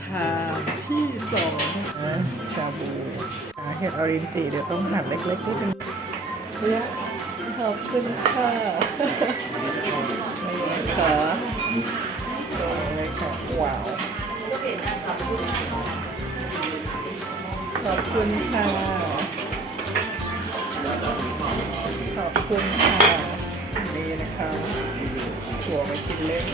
ชาที่สองนะชาบูอ่าเห็ดออรินจิเดี๋ยวต้องหั่นเล็กๆนิดนึงเนี่ยขอบคุณค่ะนี่นะคะตรงเลยค่ะว้าวขอบคุณค่ะขอบคุณค่ะนี่นะคะถั่วไปกินเล่น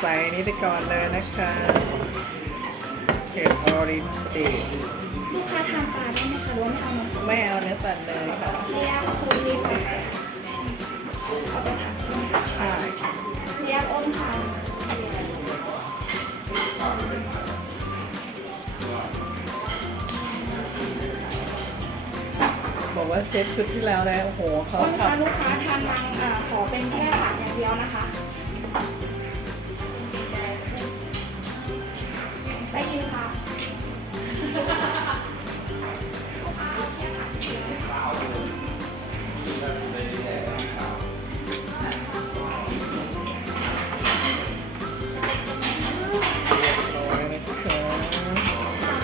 ใส่นี้ไปก่อนเลยนะคะเห็ดออรินจิลูกค้าทานปลาได้ไหมคะหรือว่าไม่เอาเนื้อสัตว์ไม่เอาเนื้อสัตว์เลยค่ะเรียกคุณรีบไปเอาไปผัดใช่ไหมคะใช่เรียกอ้นทานบอกว่าเชฟชุดที่แล้วนะโอ้โหเขาอ้นทคะลูกค้าทานมังอ่าขอเป็นแค่ผักอย่างเดียวนะคะ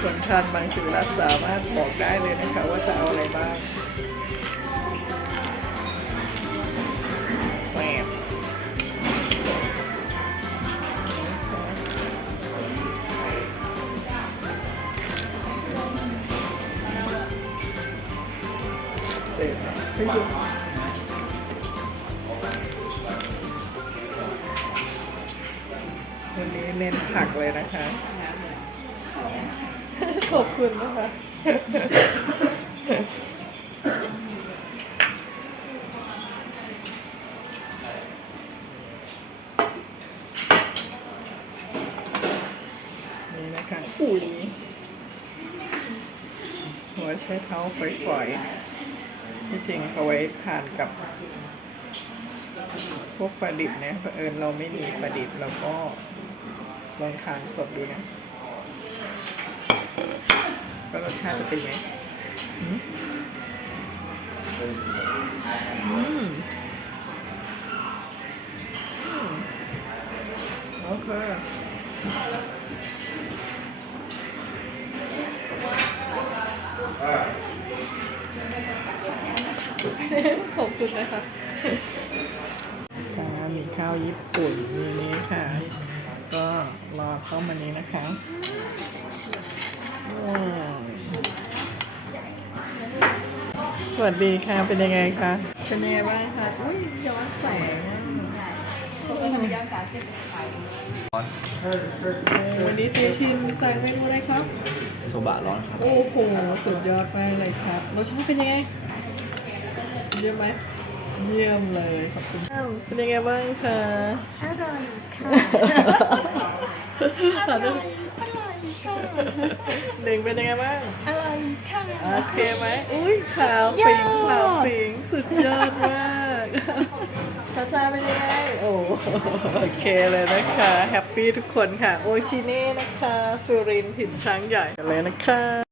คนทานบางสิรัตสามารถบอกได้เลยนะคะว่าจะเอาอะไรบ้างแหวบเจ็บที่สุดวันนี้เน้นผักเลยนะคะ ขอบคุณนะคะนี่นะคะอุ้ยหัวใช้เท้าฝอยๆ ที่จริงเอาไว้ทานกับ พวกปลาดิบเนี่ยเผอิญเราไม่มีปลาดิบเราก็ลองทานสดดูนะ ก็รสชาติจะเป็นไงอืมอืมอืมโอเคขอบคุณนะคะค่ะมีข้าวญี่ปุ่นมีนี้ค่ะ ก็รอเข้ามานี้นะคะ ว้าว สวัสดีค่ะ เป็นยังไงคะเป็นยังไงบ้างคะอุ้ยย้อนแสงอะวันนี้เทชินสั่งเมนูอะไรครับ โซบะร้อนครับ โอ้โห สุดยอดมากเลยครับรสชาติเป็นยังไง เยี่ยมไหม เยี่ยมเลย ขอบคุณอ้าวเป็นยังไงบ้างคะอร่อยค่ะถามด้วยอร่อยค่ะหนึ่งเป็นยังไงบ้างอร่อยค่ะโอ เคไหมอุ้ยขาวปิงขาวปิงสุดยอดมากพระเจ้าเป็นยังไงโอ้โอเคเลยนะคะ แฮปปี้ทุกคนค่ะ โอชิเน่นะคะ สุรินทร์ถิ่นช้างใหญ่เลยนะคะ